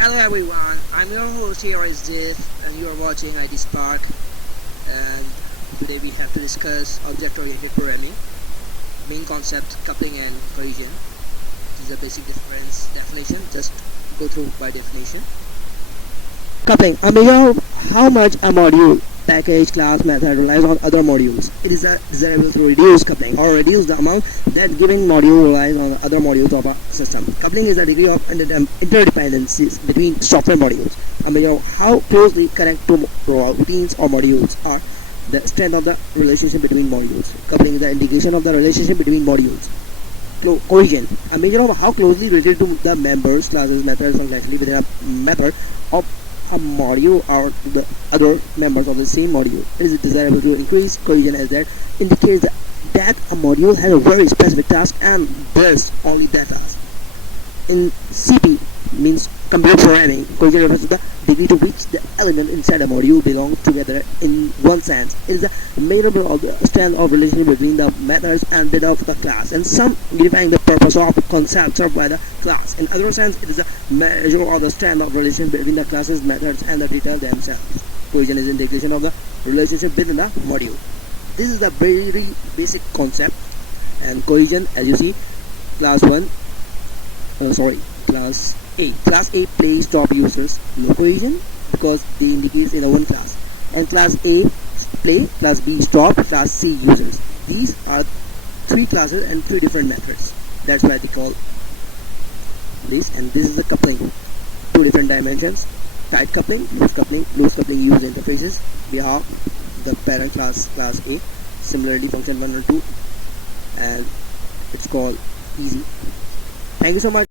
Hello everyone, I'm your host here is Dave and you are watching IT Spark, and today we have to discuss object-oriented programming, main concept coupling and cohesion. This is a basic difference definition, just go through by definition. Coupling, a measure of how much a module, package, class, method relies on other modules. It is desirable to reduce coupling or reduce the amount that given module relies on other modules of a system. Coupling is the degree of interdependencies between software modules. A measure of how closely connected routines or modules are the strength of the relationship between modules. Coupling is the indication of the relationship between modules. Cohesion, a measure of how closely related to the members, classes, methods, and actually within a method of a module or the other members of the same module. It is desirable to increase cohesion as that indicates that a module has a very specific task and does only that task. In CP means computer programming, cohesion refers to the degree to which the element inside a module belong together in one sense. It is a measurable of the strength of relationship between the methods and bit of the class, and some unifying the purpose of the concept served by the class. In other sense, it is a measure of the strength of relationship between the classes, methods, and the data themselves. Cohesion is indication of the relationship within the module. This is the very basic concept. And cohesion, as you see, class A plays top users, no cohesion because they indicate in a one class. And class A play, class B stop, class C users. These are three classes and three different methods. That's why they call this. And this is the coupling. Two different dimensions: tight coupling, loose coupling. Loose coupling use interfaces. We have the parent class A. Similarly, function 1 or 2, and it's called easy. Thank you so much.